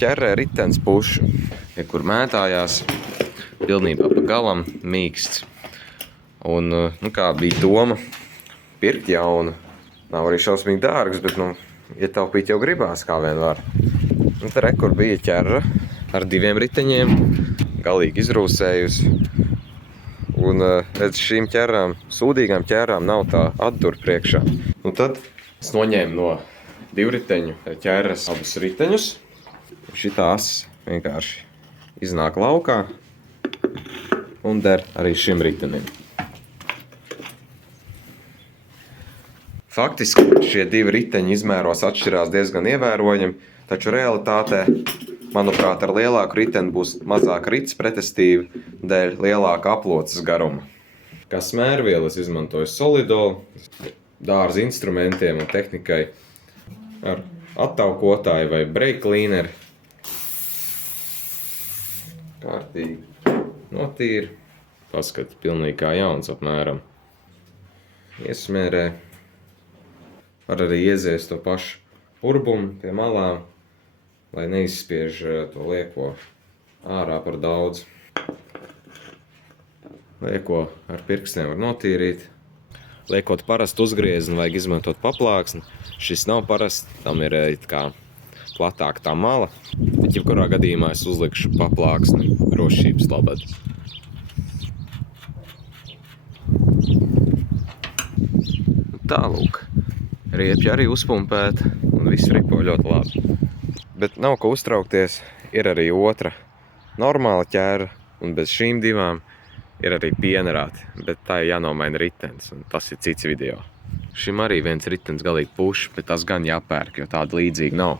ķerē ritens pušu, kur mētājās pilnībā pa galam mīksts. Un, kā bija doma pirkt jaunu, nav arī šausmīgi dārgs, bet, ietaupīt jau gribās, kā vien var. Te rekur bija ķerra ar 2 riteņiem, galīgi izrūsējusi. Un, redz, šīm ķerrām, sūdīgām ķerrām nav tā atdura priekšā. Tad es noņēmu no 2 riteņu ķerras abus riteņus. Šitā ass vienkārši iznāk laukā un der arī šim ritenim. Faktiski šie 2 riteņi izmēros atšķirās diezgan ievērojami, taču realitātē, manuprāt, ar lielāku riteni būs mazāk rits pretestīvi dēļ lielāka aploces garuma. Kā smērvielu es izmantoju Solidol, dārza instrumentiem un tehnikai ar attaukotāju vai brake cleaneri. Kārtīgi notīri. Paskat, pilnīgi kā jauns apmēram. Iesmērē. Var arī ieziest to pašu urbumu pie malām, lai neizspiež to lieko ārā par daudz. Lieko ar pirkstiem var notīrīt. Liekot parastu uzgriezni, vajag izmantot paplāksni. Šis nav parasts, tam ir kā platāk tā mala, bet jebkurā gadījumā es uzlikšu paplāksni drošības labad. Tālūk. Riepļi arī uzpumpēt un viss ripo ļoti labi. Bet nav ko uztraukties, ir arī otra normāla ķēra un bez šīm 2 ir arī pienarāti, bet tā ir jānomaina ritens un tas ir cits video. Šim arī viens ritens galīgi puš, bet tas gan jāpērk, jo tāda līdzīga nav.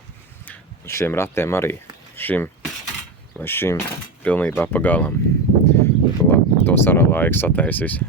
Šiem ratiem arī, šim vai šim pilnībā pa galam. Labi, tos ar laiku sataisīs.